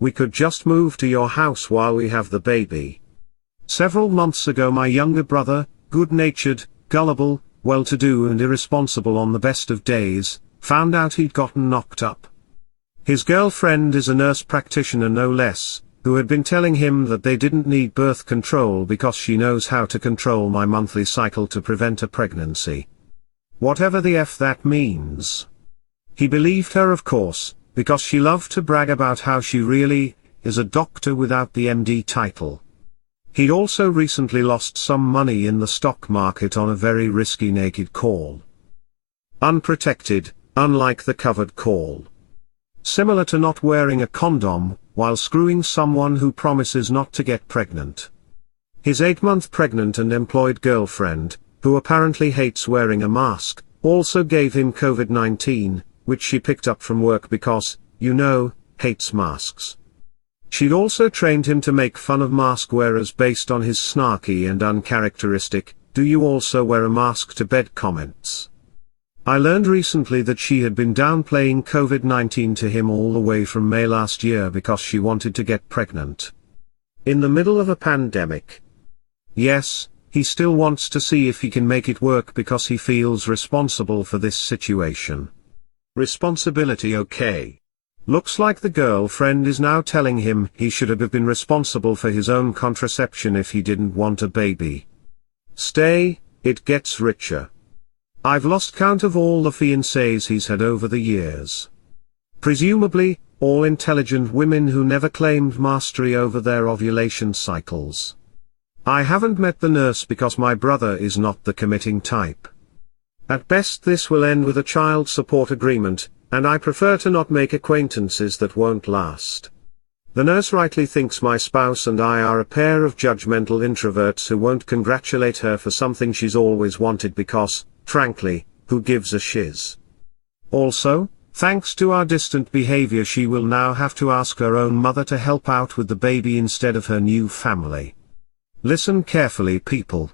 We could just move to your house while we have the baby. Several months ago my younger brother, good-natured, gullible, well-to-do and irresponsible on the best of days, found out he'd gotten knocked up. His girlfriend is a nurse practitioner no less, who had been telling him that they didn't need birth control because she knows how to control my monthly cycle to prevent a pregnancy. Whatever the F that means. He believed her of course, because she loved to brag about how she really is a doctor without the MD title. He'd also recently lost some money in the stock market on a very risky naked call. Unprotected, unlike the covered call. Similar to not wearing a condom, while screwing someone who promises not to get pregnant. His 8-month pregnant and employed girlfriend, who apparently hates wearing a mask, also gave him COVID-19, which she picked up from work because, you know, hates masks. She'd also trained him to make fun of mask wearers based on his snarky and uncharacteristic, "Do you also wear a mask to bed?" comments. I learned recently that she had been downplaying COVID-19 to him all the way from May last year because she wanted to get pregnant. In the middle of a pandemic. Yes, he still wants to see if he can make it work because he feels responsible for this situation. Responsibility okay. Looks like the girlfriend is now telling him he should have been responsible for his own contraception if he didn't want a baby. Stay, it gets richer. I've lost count of all the fiancés he's had over the years. Presumably, all intelligent women who never claimed mastery over their ovulation cycles. I haven't met the nurse because my brother is not the committing type. At best this will end with a child support agreement, and I prefer to not make acquaintances that won't last. The nurse rightly thinks my spouse and I are a pair of judgmental introverts who won't congratulate her for something she's always wanted because, frankly, who gives a shiz? Also, thanks to our distant behavior she will now have to ask her own mother to help out with the baby instead of her new family. Listen carefully people.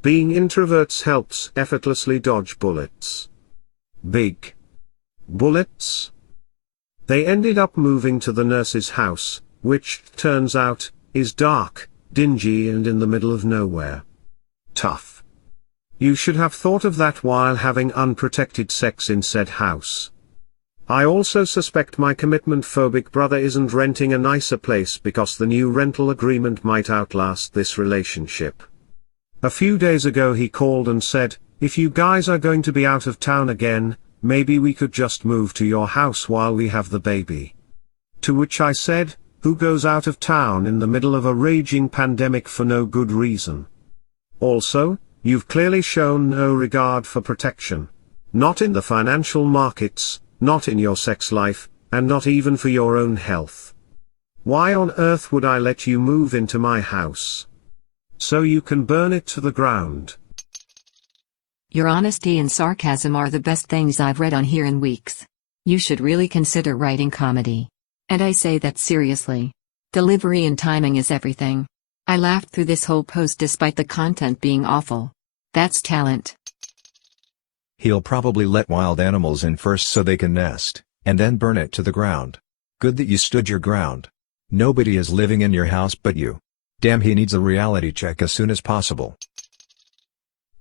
Being introverts helps effortlessly dodge bullets. Big bullets? They ended up moving to the nurse's house, which, turns out, is dark, dingy and in the middle of nowhere. Tough. You should have thought of that while having unprotected sex in said house. I also suspect my commitment-phobic brother isn't renting a nicer place because the new rental agreement might outlast this relationship. A few days ago he called and said, "If you guys are going to be out of town again, maybe we could just move to your house while we have the baby." To which I said, who goes out of town in the middle of a raging pandemic for no good reason? Also, you've clearly shown no regard for protection. Not in the financial markets, not in your sex life, and not even for your own health. Why on earth would I let you move into my house? So you can burn it to the ground. Your honesty and sarcasm are the best things I've read on here in weeks. You should really consider writing comedy. And I say that seriously. Delivery and timing is everything. I laughed through this whole post despite the content being awful. That's talent. He'll probably let wild animals in first so they can nest, and then burn it to the ground. Good that you stood your ground. Nobody is living in your house but you. Damn, he needs a reality check as soon as possible.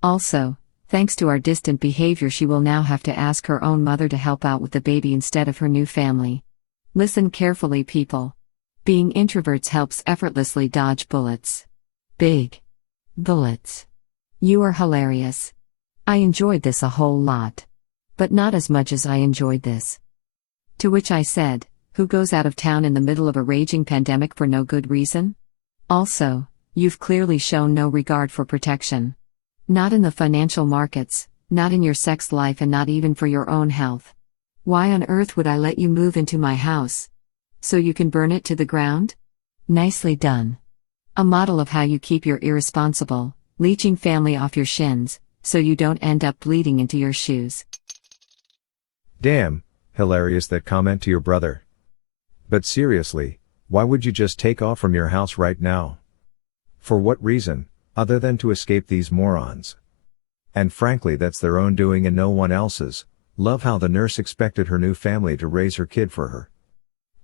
Also, thanks to our distant behavior she will now have to ask her own mother to help out with the baby instead of her new family. Listen carefully people. Being introverts helps effortlessly dodge bullets. Big bullets. You are hilarious. I enjoyed this a whole lot. But not as much as I enjoyed this. To which I said, who goes out of town in the middle of a raging pandemic for no good reason? Also, you've clearly shown no regard for protection. Not in the financial markets, not in your sex life and not even for your own health. Why on earth would I let you move into my house? So you can burn it to the ground? Nicely done. A model of how you keep your irresponsible, leeching family off your shins, so you don't end up bleeding into your shoes. Damn, hilarious that comment to your brother. But seriously, why would you just take off from your house right now? For what reason, other than to escape these morons? And frankly that's their own doing and no one else's. Love how the nurse expected her new family to raise her kid for her.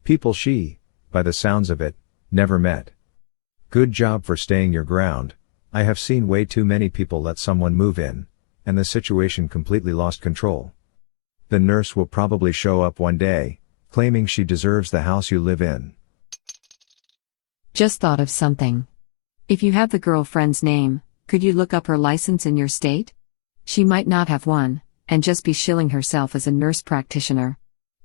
People by the sounds of it, never met. Good job for staying your ground. I have seen way too many people let someone move in, and the situation completely lost control. The nurse will probably show up one day, claiming she deserves the house you live in. Just thought of something. If you have the girlfriend's name, could you look up her license in your state? She might not have one, and just be shilling herself as a nurse practitioner.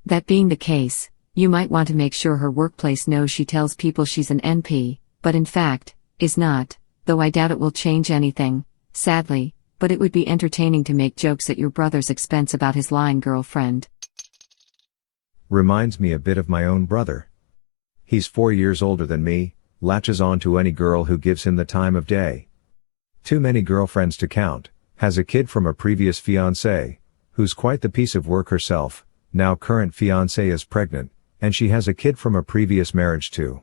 That being the case, you might want to make sure her workplace knows she tells people she's an NP, but in fact, is not, though I doubt it will change anything, sadly, but it would be entertaining to make jokes at your brother's expense about his lying girlfriend. Reminds me a bit of my own brother. He's 4 years older than me, latches on to any girl who gives him the time of day. Too many girlfriends to count, has a kid from a previous fiancé, who's quite the piece of work herself, now current fiancé is pregnant, and she has a kid from a previous marriage too.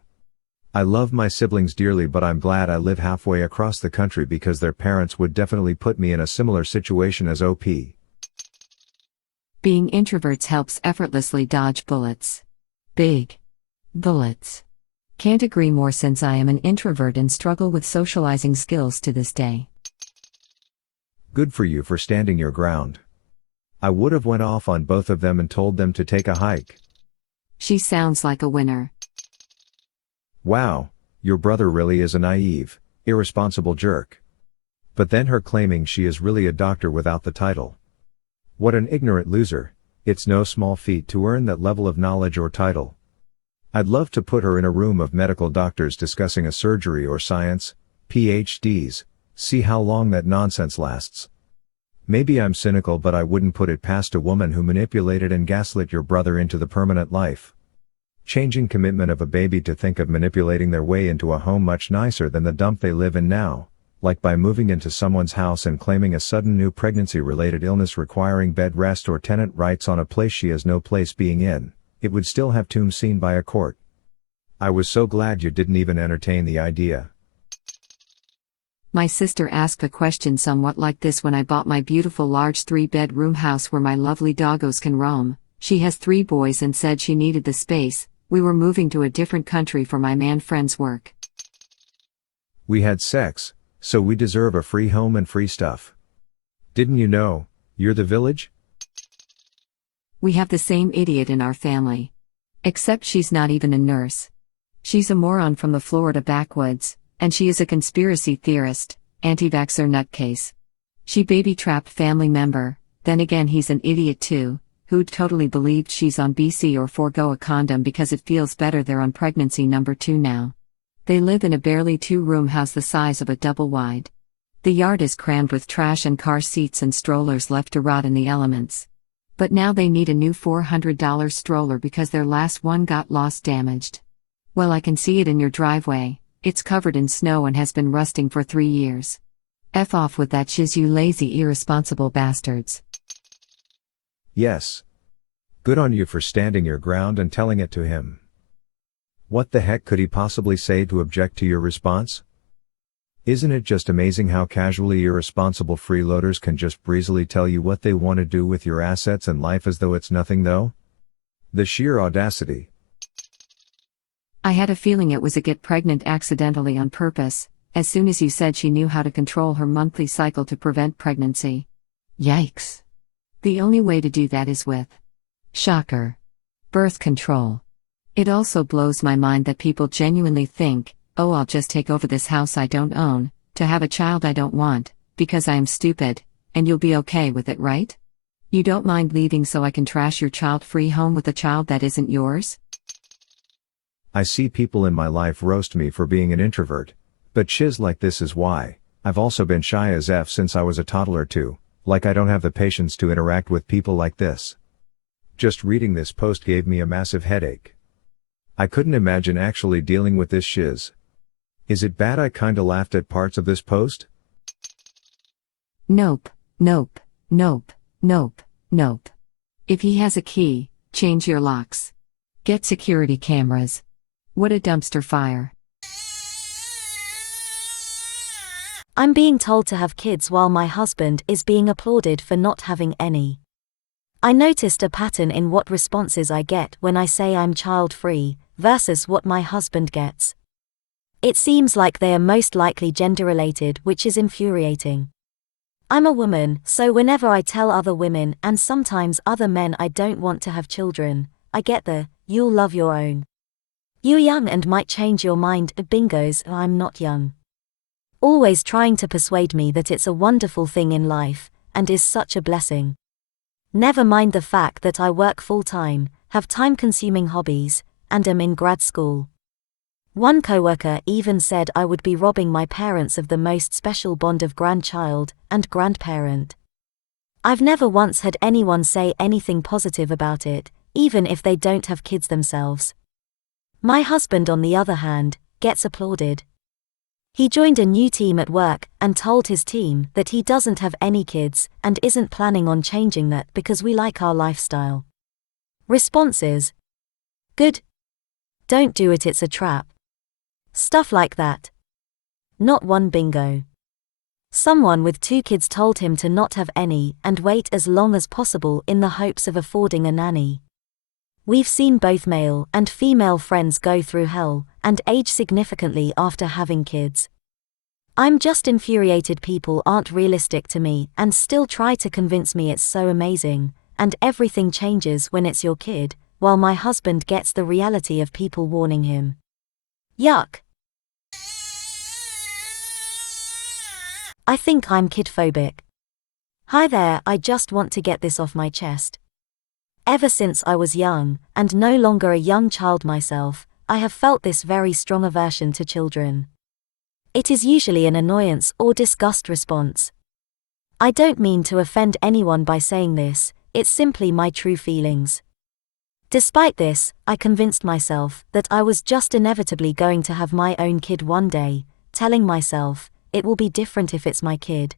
I love my siblings dearly, but I'm glad I live halfway across the country because their parents would definitely put me in a similar situation as OP. Being introverts helps effortlessly dodge bullets. Big bullets. Can't agree more, since I am an introvert and struggle with socializing skills to this day. Good for you for standing your ground. I would have went off on both of them and told them to take a hike. She sounds like a winner. Wow, your brother really is a naive, irresponsible jerk. But then her claiming she is really a doctor without the title. What an ignorant loser. It's no small feat to earn that level of knowledge or title. I'd love to put her in a room of medical doctors discussing a surgery or science, PhDs, see how long that nonsense lasts. Maybe I'm cynical, but I wouldn't put it past a woman who manipulated and gaslit your brother into the permanent life. Changing commitment of a baby to think of manipulating their way into a home much nicer than the dump they live in now, like by moving into someone's house and claiming a sudden new pregnancy-related illness requiring bed rest or tenant rights on a place she has no place being in. It would still have tomb seen by a court. I was so glad you didn't even entertain the idea. My sister asked a question somewhat like this when I bought my beautiful large 3-bedroom house where my lovely doggos can roam. She has 3 boys and said she needed the space. We were moving to a different country for my man friend's work. We had sex, so we deserve a free home and free stuff. Didn't you know, you're the village? We have the same idiot in our family. Except she's not even a nurse. She's a moron from the Florida backwoods, and she is a conspiracy theorist, anti-vaxxer nutcase. She baby-trapped family member, then again he's an idiot too, who'd totally believed she's on BC or forego a condom because it feels better they're on pregnancy number 2 now. They live in a barely 2-room house the size of a double wide. The yard is crammed with trash and car seats and strollers left to rot in the elements. But now they need a new $400 stroller because their last one got lost damaged. Well, I can see it in your driveway, it's covered in snow and has been rusting for 3 years. F off with that shiz, you lazy irresponsible bastards. Yes. Good on you for standing your ground and telling it to him. What the heck could he possibly say to object to your response? Isn't it just amazing how casually irresponsible freeloaders can just breezily tell you what they want to do with your assets and life as though it's nothing though? The sheer audacity. I had a feeling it was a get pregnant accidentally on purpose, as soon as you said she knew how to control her monthly cycle to prevent pregnancy. Yikes. The only way to do that is with shocker. Birth control. It also blows my mind that people genuinely think, oh, I'll just take over this house I don't own, to have a child I don't want, because I am stupid, and you'll be okay with it, right? You don't mind leaving so I can trash your child-free home with a child that isn't yours? I see people in my life roast me for being an introvert, but shiz like this is why. I've also been shy as F since I was a toddler too, like I don't have the patience to interact with people like this. Just reading this post gave me a massive headache. I couldn't imagine actually dealing with this shiz. Is it bad I kinda laughed at parts of this post? Nope, nope, nope, nope, nope. If he has a key, change your locks. Get security cameras. What a dumpster fire. I'm being told to have kids while my husband is being applauded for not having any. I noticed a pattern in what responses I get when I say I'm child-free. versus what my husband gets. It seems like they are most likely gender-related, which is infuriating. I'm a woman, so whenever I tell other women and sometimes other men I don't want to have children, I get the, "You'll love your own. You're young and might change your mind" bingos. I'm not young. Always trying to persuade me that it's a wonderful thing in life, and is such a blessing. Never mind the fact that I work full-time, have time-consuming hobbies, and am in grad school. One coworker even said I would be robbing my parents of the most special bond of grandchild and grandparent. I've never once had anyone say anything positive about it, even if they don't have kids themselves. My husband, on the other hand, gets applauded. He joined a new team at work and told his team that he doesn't have any kids and isn't planning on changing that because we like our lifestyle. Responses: "Good. Don't do it, it's a trap." Stuff like that. Not one bingo. Someone with 2 kids told him to not have any and wait as long as possible in the hopes of affording a nanny. We've seen both male and female friends go through hell and age significantly after having kids. I'm just infuriated people aren't realistic to me and still try to convince me it's so amazing, and everything changes when it's your kid, while my husband gets the reality of people warning him. Yuck. I think I'm kid phobic. Hi there, I just want to get this off my chest. Ever since I was young, and no longer a young child myself, I have felt this very strong aversion to children. It is usually an annoyance or disgust response. I don't mean to offend anyone by saying this, it's simply my true feelings. Despite this, I convinced myself that I was just inevitably going to have my own kid one day, telling myself, it will be different if it's my kid.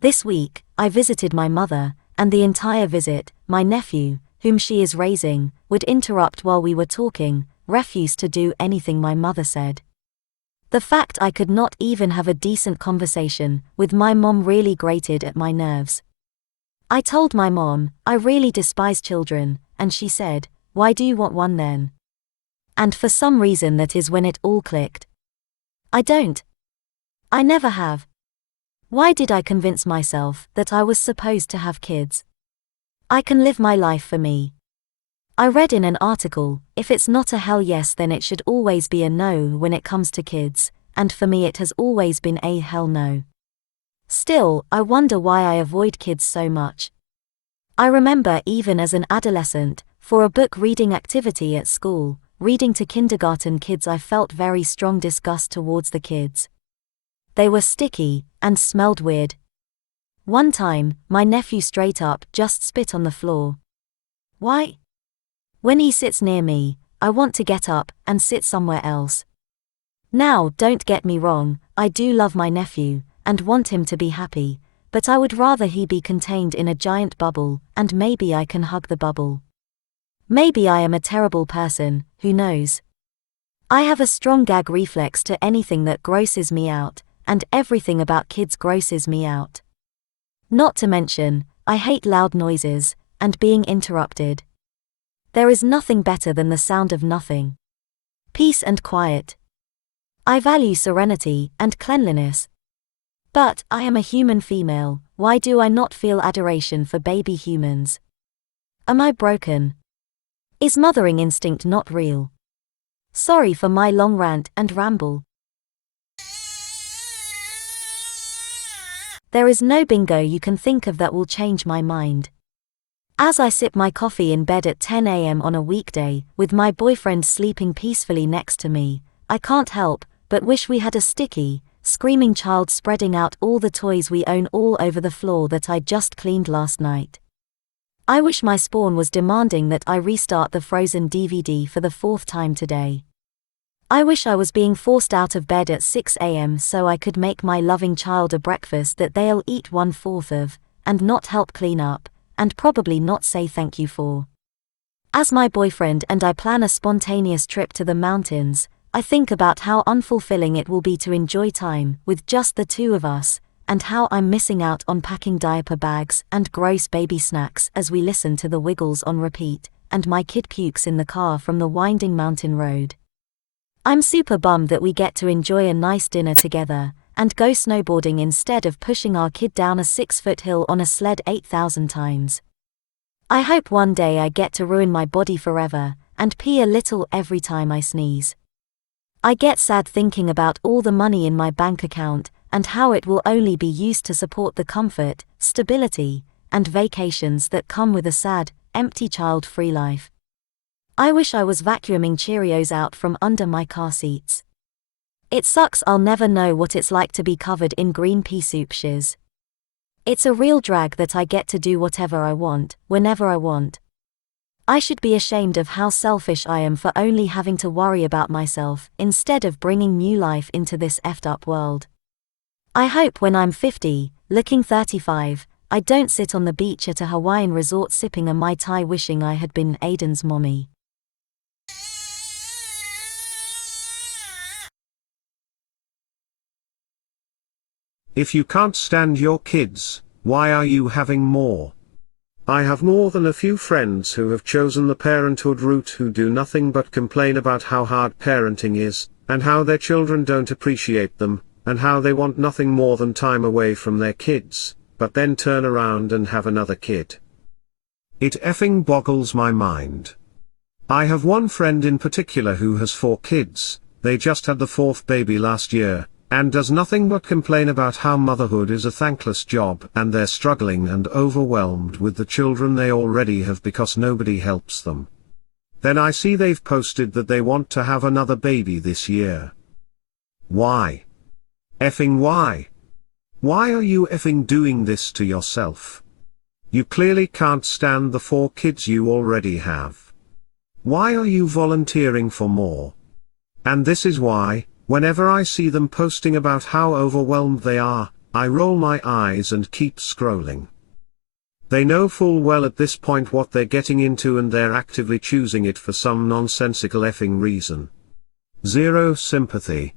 This week, I visited my mother, and the entire visit, my nephew, whom she is raising, would interrupt while we were talking, refused to do anything my mother said. The fact I could not even have a decent conversation with my mom really grated at my nerves. I told my mom, I really despise children, and she said, "Why do you want one then?" And for some reason that is when it all clicked. I don't. I never have. Why did I convince myself that I was supposed to have kids? I can live my life for me. I read in an article, if it's not a hell yes then it should always be a no when it comes to kids, and for me it has always been a hell no. Still, I wonder why I avoid kids so much. I remember even as an adolescent, for a book reading activity at school, reading to kindergarten kids, I felt very strong disgust towards the kids. They were sticky, and smelled weird. One time, my nephew straight up just spit on the floor. Why? When he sits near me, I want to get up and sit somewhere else. Now, don't get me wrong, I do love my nephew, and want him to be happy, but I would rather he be contained in a giant bubble, and maybe I can hug the bubble. Maybe I am a terrible person, who knows? I have a strong gag reflex to anything that grosses me out, and everything about kids grosses me out. Not to mention, I hate loud noises, and being interrupted. There is nothing better than the sound of nothing. Peace and quiet. I value serenity and cleanliness. But I am a human female, why do I not feel adoration for baby humans? Am I broken? Is mothering instinct not real? Sorry for my long rant and ramble. There is no bingo you can think of that will change my mind. As I sip my coffee in bed at 10 a.m. on a weekday, with my boyfriend sleeping peacefully next to me, I can't help but wish we had a sticky, screaming child spreading out all the toys we own all over the floor that I just cleaned last night. I wish my spawn was demanding that I restart the Frozen DVD for the 4th time today. I wish I was being forced out of bed at 6 a.m. so I could make my loving child a breakfast that they'll eat 1/4 of, and not help clean up, and probably not say thank you for. As my boyfriend and I plan a spontaneous trip to the mountains, I think about how unfulfilling it will be to enjoy time with just the 2 of us, and how I'm missing out on packing diaper bags and gross baby snacks as we listen to the Wiggles on repeat, and my kid pukes in the car from the winding mountain road. I'm super bummed that we get to enjoy a nice dinner together, and go snowboarding instead of pushing our kid down a 6-foot hill on a sled 8,000 times. I hope one day I get to ruin my body forever, and pee a little every time I sneeze. I get sad thinking about all the money in my bank account, and how it will only be used to support the comfort, stability, and vacations that come with a sad, empty child-free life. I wish I was vacuuming Cheerios out from under my car seats. It sucks I'll never know what it's like to be covered in green pea soup shiz. It's a real drag that I get to do whatever I want, whenever I want. I should be ashamed of how selfish I am for only having to worry about myself, instead of bringing new life into this effed up world. I hope when I'm 50, looking 35, I don't sit on the beach at a Hawaiian resort sipping a Mai Tai wishing I had been Aiden's mommy. If you can't stand your kids, why are you having more? I have more than a few friends who have chosen the parenthood route who do nothing but complain about how hard parenting is, and how their children don't appreciate them, and how they want nothing more than time away from their kids, but then turn around and have another kid. It effing boggles my mind. I have one friend in particular who has 4 kids, they just had the 4th baby last year, and does nothing but complain about how motherhood is a thankless job and they're struggling and overwhelmed with the children they already have because nobody helps them. Then I see they've posted that they want to have another baby this year. Why? Effing why? Why are you effing doing this to yourself? You clearly can't stand the 4 kids you already have. Why are you volunteering for more? And this is why, whenever I see them posting about how overwhelmed they are, I roll my eyes and keep scrolling. They know full well at this point what they're getting into and they're actively choosing it for some nonsensical effing reason. Zero sympathy,